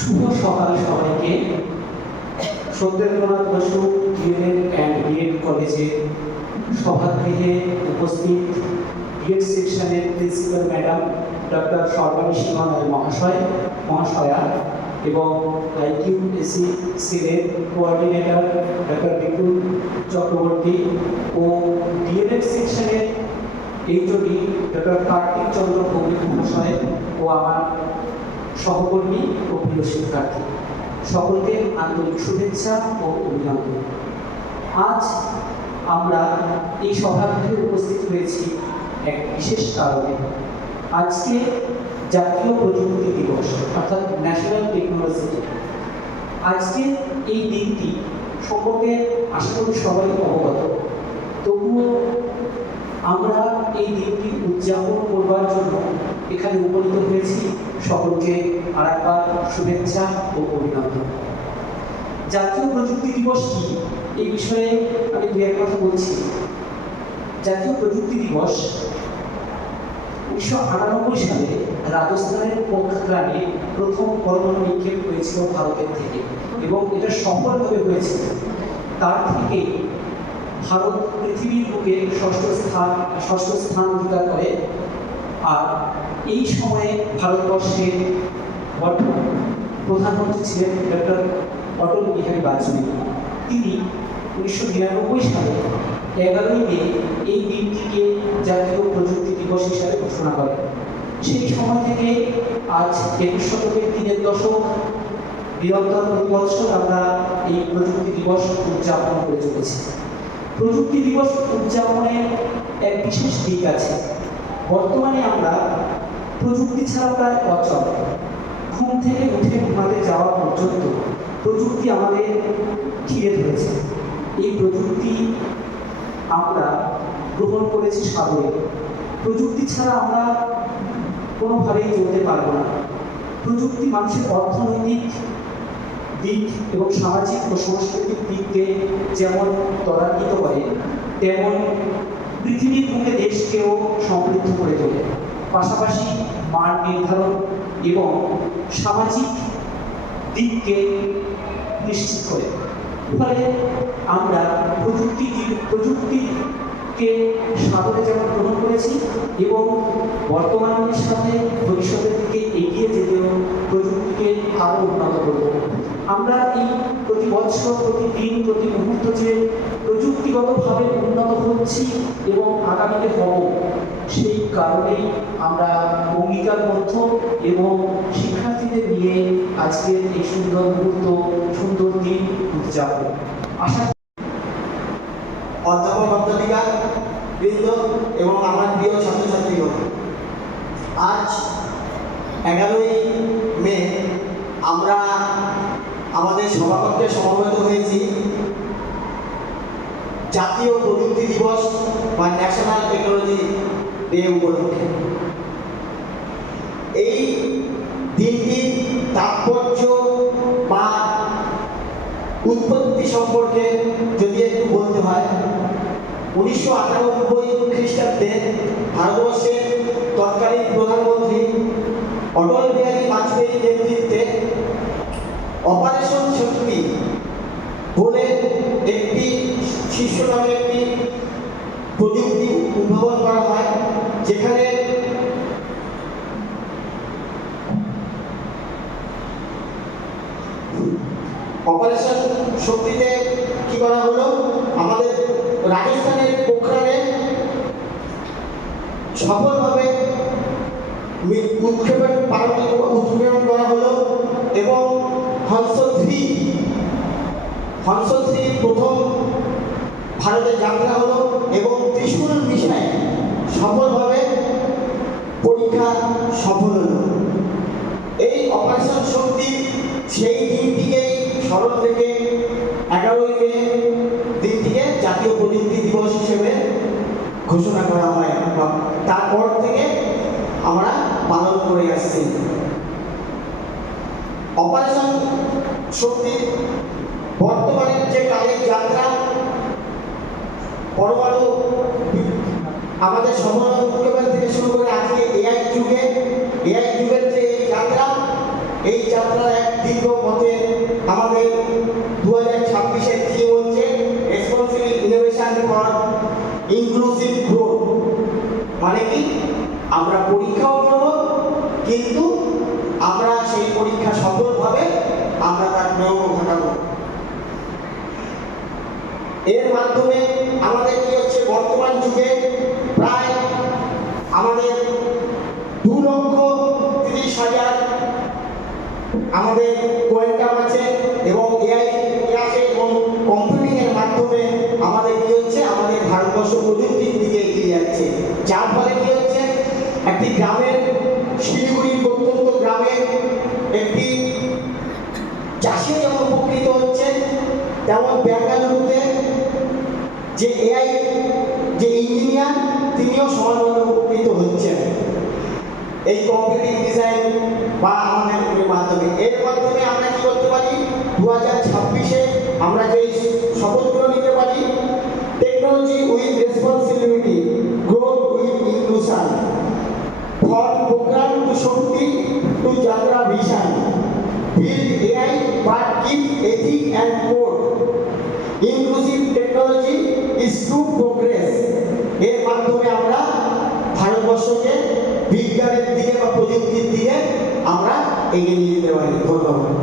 শুভ সকাল সবাইকে। Satyendranath Basu DElEd and BEd কলেজের সভাগৃহে উপস্থিত বিএড সেকশনের principal madam doctor Sarbani Singha মহাশয়া এবং IQAC সেলের কোঅর্ডিনেটর ডক্টর বিপুল চক্রবর্তী ও ডিএলএড সেকশনের এইচওডি ডক্টর কার্তিক চন্দ্র ভৌমিক মহাশয় ও আমার সহকর্মী ও প্রিয় শিক্ষার্থী সকলকে আন্তরিক শুভেচ্ছা ও অভিনন্দন। আজ আমরা এই সভাগৃহে উপস্থিত হয়েছি এক বিশেষ কারণে। আজকে জাতীয় প্রযুক্তি দিবস অর্থাৎ ন্যাশনাল টেকনোলজি ডে। আজকে এই দিনটি সম্পর্কে আশা করি সবাই অবগত, তবুও আমরা এই দিনটি উদযাপন করবার জন্য এখানে উপনীত হয়েছি। সকলকে আরেকবার শুভেচ্ছা ও অভিনন্দন। জাতীয় প্রযুক্তি দিবস কি এই বিষয়ে আমি দু এক কথা বলছি। জাতীয় প্রযুক্তি দিবস 1998 সালে রাজস্থানের পোখরানে প্রথম পরমাণু নিক্ষেপ হয়েছিল ভারতের থেকে এবং এটা সফলভাবে হয়েছিল। তার থেকে ভারত পৃথিবীর বুকে ষষ্ঠ স্থান অধিকার করে। আর এই সময়ে ভারতবর্ষের বর্তমান প্রধানমন্ত্রী ছিলেন ডক্টর অটল বিহারী বাজপেয়ী। তিনি 1999 সালে 11ই মে এই দিনটিকে জাতীয় প্রযুক্তি দিবস হিসাবে ঘোষণা করেন। সেই সময় থেকে আজ 21 শতকের 3 দশক নিরন্তর প্রতি বছর আমরা এই প্রযুক্তি দিবস উদযাপন করে চলেছি। প্রযুক্তি দিবস উদযাপনের এক বিশেষ দিক আছে। বর্তমানে আমরা প্রযুক্তি ছাড়া প্রায় অচল। ঘুম থেকে উঠে ঘুমাতে যাওয়া পর্যন্ত প্রযুক্তি আমাদের ঘিরে ধরেছে। এই প্রযুক্তি আমরা গ্রহণ করেছি সাদরে। প্রযুক্তি ছাড়া আমরা কোনোভাবেই চলতে পারবো না। প্রযুক্তি মানুষের অর্থনৈতিক দিক এবং সামাজিক ও সাংস্কৃতিক দিককে যেমন ত্বরান্বিত করে, তেমন পৃথিবীর বুকে দেশকেও সমৃদ্ধ করে তোলে। পাশাপাশি মান নির্ধারণ এবং সামাজিক দিককে নিশ্চিত করে। ফলে আমরা প্রযুক্তিকে সাদরে যেমন গ্রহণ করেছি এবং বর্তমানের সাথে ভবিষ্যতের দিকে এগিয়ে যেতেও প্রযুক্তিকে আরও উন্নত করব। আমরা এই প্রতি বছর, প্রতিদিন, প্রতি মুহূর্ত যে প্রযুক্তিগতভাবে উন্নত হচ্ছি এবং আগামীতে হব, সেই কারণেই আমরা অঙ্গীকারবদ্ধ এবং শিক্ষার্থীদের নিয়ে আজকের এই সুন্দর মুহূর্ত, সুন্দর দিন উদযাপন। আশা অধ্যাপক অধ্যাপিকা বৃন্দ এবং আমার প্রিয় ছাত্রছাত্রীগণ, আজ 11ই মে আমরা আমাদের সভাকক্ষে সমবেত হয়েছি জাতীয় প্রযুক্তি দিবস বা ন্যাশনাল টেকনোলজি ডে উপলক্ষে। এই দিনটির তাৎপর্য বা উৎপত্তি সম্পর্কে যদি একটু বলতে হয়, 1998 খ্রিস্টাব্দে ভারতবর্ষের তৎকালীন প্রধানমন্ত্রী অটল বিহারী বাজপেয়ীর নেতৃত্বে অপারেশন শক্তি বলে একটি শীর্ষ নামে একটি প্রযুক্তি উদ্ভাবন করা হয়, যেখানে অপারেশন শক্তিতে কি করা হলো, আমাদের রাজস্থানের পোখরানে সফলভাবে উৎক্ষেপণ করা হলো এবং হংস 3 প্রথম ভারতে যাত্রা হলো এবং ত্রিশূল মিশাইল সফলভাবে পরীক্ষা সফল হলো। এই অপারেশন শক্তি সেই দিনটিকেই স্মরণ থেকে 11ই মে দিনটিকে জাতীয় প্রযুক্তি দিবস হিসেবে ঘোষণা করা হয়। তারপর থেকে আমরা পালন করে আসছি। অপারেশন শক্তি বর্তমানের যে কালের যাত্রা, পরমাণু আমাদের সমন্বয় থেকে শুরু করে আজকে এআই যুগের যে যাত্রা, এই যাত্রার এক দীর্ঘ পথে আমাদের 2026-এর থিম হচ্ছে responsible innovation for inclusive growth. মানে কি, আমরা পরীক্ষাও করব, কিন্তু আমরা সেই পরীক্ষা সফলভাবে আমরা তার প্রয়োগ ঘটাবো। এর মাধ্যমে আমাদের কি হচ্ছে, বর্তমান যুগে প্রায় আমাদের 2,30,000 আমাদের কোয়ান্টাম আছে এবং এআই আছে এবং কম্পিউটিং এর মাধ্যমে আমাদের কি হচ্ছে, আমাদের ভারতবর্ষ প্রযুক্তির দিকে এগিয়ে যাচ্ছে। যার ফলে কি হচ্ছে, একটি গ্রামের, শিলিগুড়ির প্রত্যন্ত গ্রামের একটি চাষিও যেমন উপকৃত হচ্ছে, তেমন বেঙ্গালুরুতে যে এআই যে ইঞ্জিনিয়ার তিনিও সমানভাবে উপকৃত হচ্ছেন এই কম্পিউটিং ডিজাইন বা আমাদের মাধ্যমে। এর মাধ্যমে আমরা কি করতে পারি, 2026-এ আমরা যে শপথগুলো নিতে পারি, technology with responsibility, growth with inclusion, for program to shakti to yatra vision, build AI but keep ethic and code, inclusive technology is to progress. এর মাধ্যমে আমরা ভারতবর্ষকে বিজ্ঞানের দিকে বা প্রযুক্তির দিকে আমরা এগিয়ে নিয়ে যেতে পারি। ধন্যবাদ।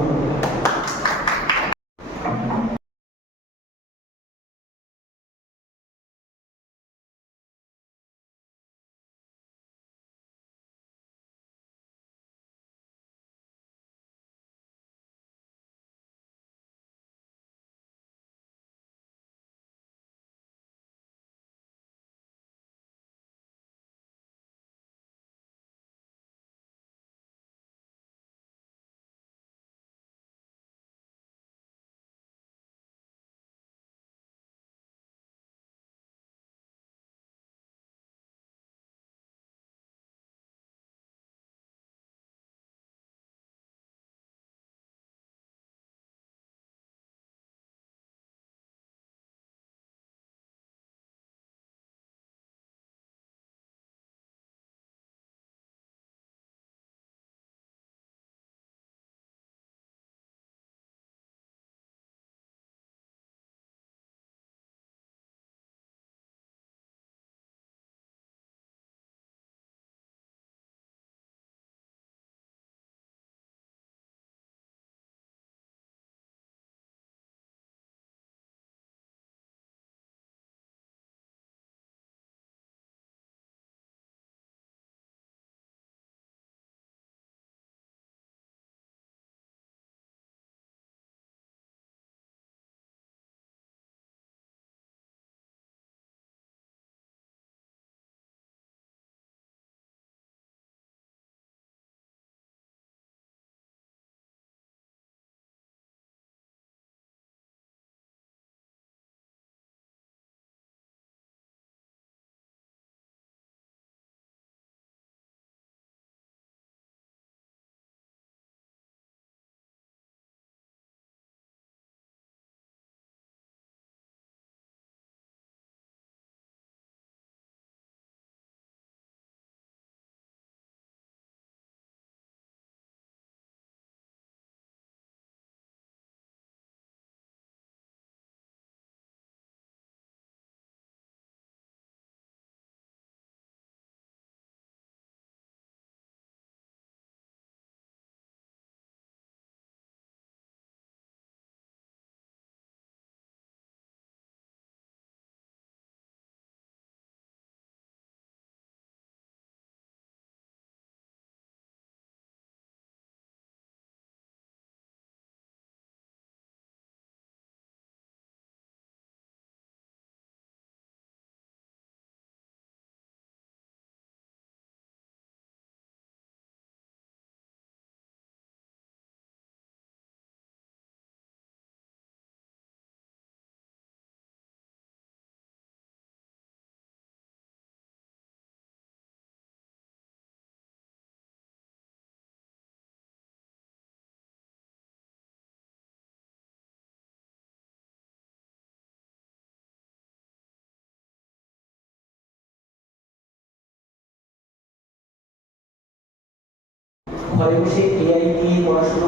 ঘরে বসে এআই দিয়ে পড়াশোনা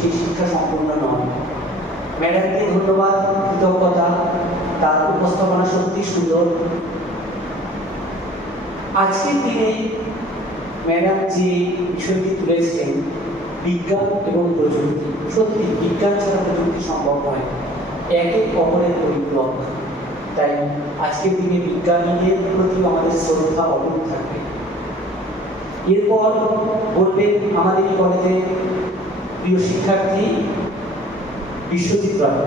সেই শিক্ষা সম্পূর্ণ নয়। ম্যাডামকে ধন্যবাদ, কৃতজ্ঞতা, তার উপস্থাপনা সত্যি সুন্দর। আজকের দিনে ম্যাডাম যে বিষয়টি তুলেছেন, বিজ্ঞান এবং প্রযুক্তি, সত্যি বিজ্ঞান ছাড়া প্রযুক্তি সম্ভব নয়, একে অপরের পরিপূরক। তাই আজকের দিনে বিজ্ঞানীদের প্রতি আমাদের শ্রদ্ধা অটুট থাকবে। এরপর বলবেন আমাদের এই কলেজের প্রিয় শিক্ষার্থী বিশ্বজিৎ রায়।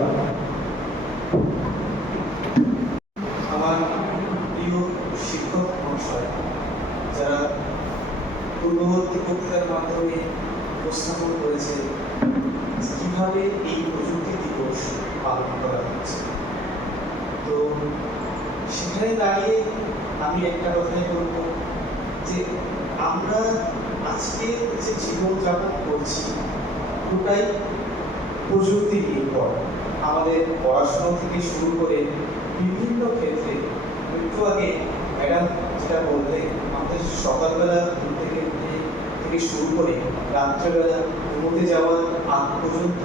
আমার প্রিয় শিক্ষক মহাশয়, যারা পূর্ববর্তী বক্তৃতার মাধ্যমে উপস্থাপন করেছে কিভাবে এই প্রযুক্তি দিবস পালন করা হচ্ছে, তো সেখানে দাঁড়িয়ে আমি একটা কথাই বলবো যে আমরা আজকে যে জীবনযাপন করছি পুরোটাই প্রযুক্তি নির্ভর। আমাদের পড়াশোনা থেকে শুরু করে বিভিন্ন ক্ষেত্রে, একটু আগে ম্যাডাম যেটা বললেন, আমাদের সকালবেলা ঘুম থেকে উঠে থেকে শুরু করে রাত্রেবেলা ঘুমোতে যাওয়ার আগ পর্যন্ত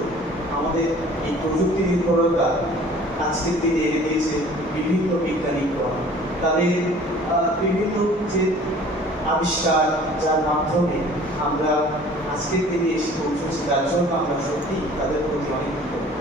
আমাদের এই প্রযুক্তি নির্ভরতা আজকের দিনে এনে দিয়েছে বিভিন্ন বিজ্ঞানীগণ। তাদের বিভিন্ন যে আবিষ্কার, যার মাধ্যমে আমরা আজকের দিনে এসে পৌঁছেছি, তার জন্য আমরা সত্যি তাদের প্রতি অনেক কৃতজ্ঞ।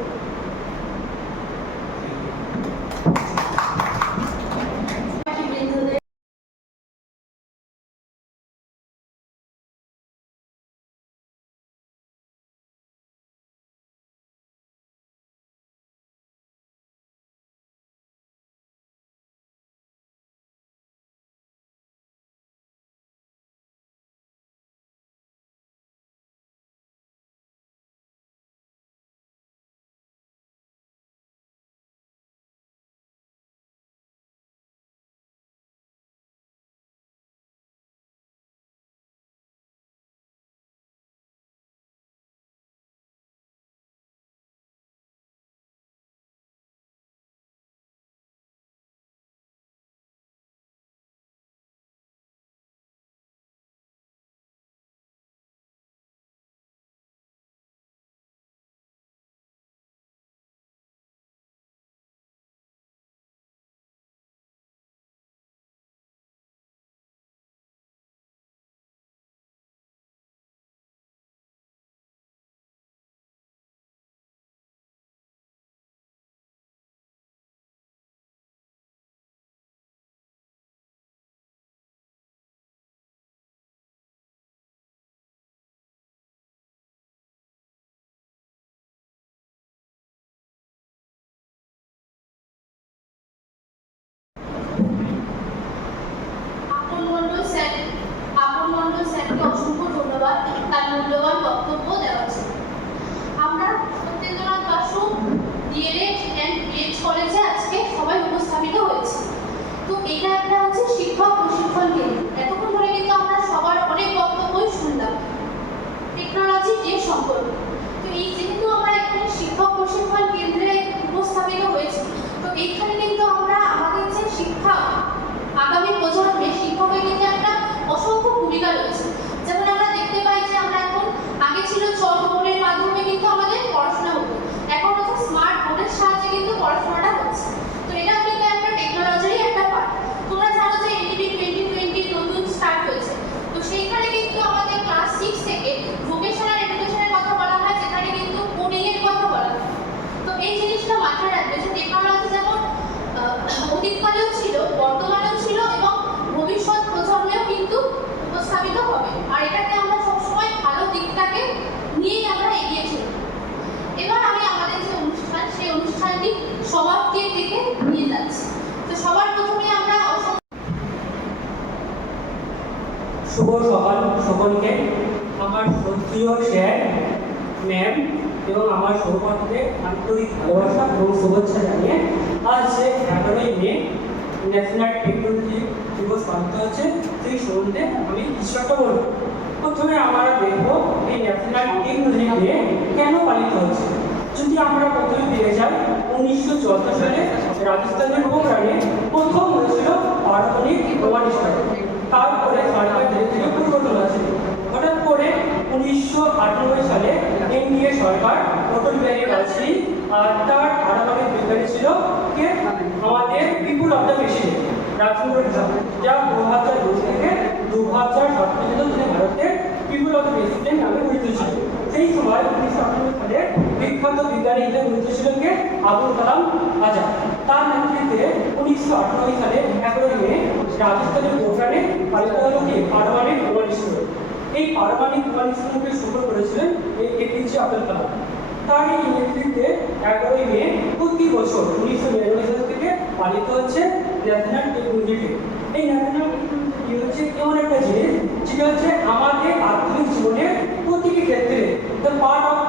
আপন মন্ডল স্যারকে অসংখ্য ধন্যবাদ তার মূল্যবান বক্তব্য দেওয়ার জন্য। আমরা Satyendranath Basu DElEd and BEd কলেজে আজকে সবাই উপস্থাপিত হয়েছে। তো এটা একটা হচ্ছে শিক্ষক প্রশিক্ষণ কেন্দ্র। এতক্ষণ ধরে কিন্তু আমরা সবার অনেক বক্তব্যই শুনলাম টেকনোলজি যে সম্পর্কে। তো এই যেহেতু আমরা এখানে শিক্ষক প্রশিক্ষণ কেন্দ্রে উপস্থাপিত হয়েছি, তো এইখানে কিন্তু আমরা আমাদের যে শিক্ষা আগামী প্রজন্মে শিক্ষকের কিন্তু একটা অসংখ্য ভূমিকা রয়েছে। যেমন আমরা দেখতে পাই যে আমরা এখন আগে ছিল চক বোর্ডের মাধ্যমে কিন্তু আমাদের পড়াশোনা হতো, এখন হচ্ছে স্মার্ট বোর্ডের সাহায্যে কিন্তু পড়াশোনাটা হচ্ছে। তো এটা কিন্তু একটা টেকনোলজিরই একটা পার্ট। তোমরা জানো যে এনডিপি 2020 নতুন স্টার্ট হয়েছে, তো সেইখানে কিন্তু আমাদের ক্লাস 6 থেকে ভোকেশনাল এডুকেশনের কথা বলা হয়, যেখানে কিন্তু কোডিং এর কথা বলা হয়। তো এই জিনিসটা মাথায় রাখবে যে টেকনোলজি যেমন অতীতকালেও ছিল, বর্তমানেও ছিল এবং ভবিষ্যৎ প্রজন্মেও কিন্তু উপস্থাপিত হবে। আর এটাকে আমরা সবসময় ভালো দিকটাকে নিয়েই আমরা এগিয়ে চলি। এবার আমি আমাদের যে অনুষ্ঠান, সেই অনুষ্ঠানটি সমাপ্তির দিকে নিয়ে যাচ্ছি। তো সবার প্রথমে আমরা শুভ সকাল সকলকে। আমার শ্রদ্ধেয় স্যার, ম্যাম এবং আমার সহপাঠীদের আন্তরিক ভালোবাসা এবং শুভেচ্ছা জানিয়ে আজ যে 11ই মে ন্যাশনাল টেকনোলজি দিবস পালিত হচ্ছে, সেই সম্বন্ধে আমি কিছু একটা বলব। প্রথমে আমরা দেখব এই ন্যাশনাল টেকনোলজি ডে কেন পালিত হচ্ছে। যদি আমরা প্রথমে ফিরে যাই, 1914 সালে রাজস্থানের পোখরানে প্রথম হয়েছিল পারমাণবিক বোমা নিষ্কাশন। তারপরে সরকার ধীরে ধীরে পরিবর্তন আছে। হঠাৎ করে 1998 সালে এনডিএ সরকার অটল বিহারী বাজপেয়ী, আর তার পারমাণবিক বিজ্ঞানী ছিল কে আমাদের people of the president Rajendra Prasad, যা 2002 থেকে 2007 পর্যন্ত তিনি ভারতের পিপুল অফ দ্য প্রেসিডেন্ট নামে পরিচিত ছিল। সেই সময় 1998 সালে বিখ্যাত বিজ্ঞানী হিসেবে পরিচিত ছিলেন কে আবুল কালাম আজাদ। তার নেতৃত্বে 1998 সালে 11 মে রাজস্থানের পোখরানে পালিত হলো কি পারমাণবিক বোমা নিষ্ক্রিয়ণ। এই পারমাণবিক বোমা নিষ্ক্রিয়ণকে সফল করেছিলেন এই এপিজে আব্দুল কালাম। তার এই নেতৃত্বে 11 মে প্রতি বছর 1999 সাল থেকে পালিত হচ্ছে ন্যাশনাল টেকনোলজি ডে। এই ন্যাশনাল টেকনোলজি ডে হচ্ছে এমন একটা জিনিস যেটা হচ্ছে আমাদের আধুনিক জীবনের প্রতিটি ক্ষেত্রে দ্য পার্ট অফ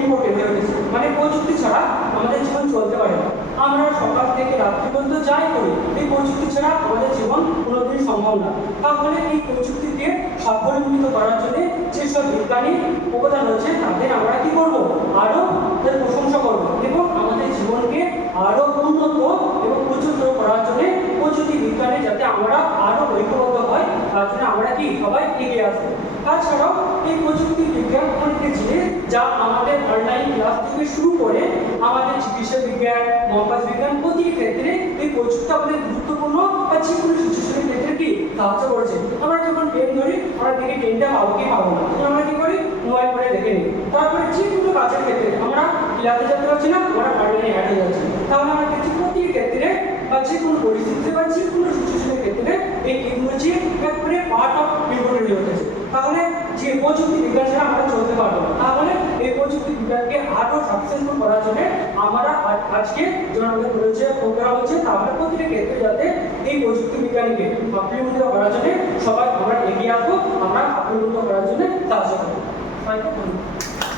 ইম্পর্টেন্ট হয়ে উঠেছে। মানে প্রযুক্তি ছাড়া আমাদের জীবন চলতে পারে না। আমরা সকাল থেকে রাত্রি পর্যন্ত যাই করি, এই প্রযুক্তি ছাড়া আমাদের জীবন কোনোদিন সম্ভব না। তাহলে এই প্রযুক্তিকে সাফল্যমণ্ডিত করার জন্য যেসব বিজ্ঞানী অবদান রয়েছে তাদের আমরা কি করব, আরও তাদের প্রশংসা করব এবং আমাদের জীবনকে আরও উন্নত এবং উচ্চতর করার জন্য প্রযুক্তি বিজ্ঞানে যাতে আমরা আরও ঐক্যবদ্ধ হয় তার জন্য আমরা কি সবাই এগিয়ে আসবো। তাছাড়াও এই প্রযুক্তি বিজ্ঞান অনেকটা জিনিস যা আমাদের অনলাইন ক্লাস থেকে শুরু করে আমাদের চিকিৎসা বিজ্ঞান, মহাকাশ বিজ্ঞান প্রতিটি ক্ষেত্রে এই প্রযুক্তি আমাদের গুরুত্বপূর্ণ বা যে কোনো সিচুয়েশনের ক্ষেত্রে কি সাহায্য করেছে। আমরা যখন ট্রেন ধরি আমরা দেখি ট্রেনটা পাবো কি পাবো না, তখন আমরা কি করি মোবাইল ফোনে দেখে নিই। তারপরে যে কোনো কাজের ক্ষেত্রে আমরা ক্লাসে যেতে পারছি না, আমরা অনলাইনে অ্যাড হয়ে যাচ্ছি। তাহলে আমরা দেখছি প্রতিটি ক্ষেত্রে বা যে কোনো পরিস্থিতিতে বা যে কোনো সিচুয়েশনের ক্ষেত্রে এই টেকনোলজি একবারে পার্ট অফ ইম্পর্টেন্ট হয়ে উঠেছে। তাহলে যে প্রযুক্তি বিজ্ঞান ছাড়া আমরা চলতে পারবো না। তাহলে এই প্রযুক্তি বিজ্ঞানকে আরও সাকসেসফুল করার জন্য আমরা আজকে যখন আমাদের রয়েছে প্রোগ্রাম হচ্ছে, তাহলে প্রতিটি ক্ষেত্রে যাতে এই প্রযুক্তি বিজ্ঞানকে আপলিভূত করার জন্য সবাই আমরা এগিয়ে আসবো, আমরা আপলিভূত করার জন্য সাহায্য করবো। সবাইকে ধন্যবাদ।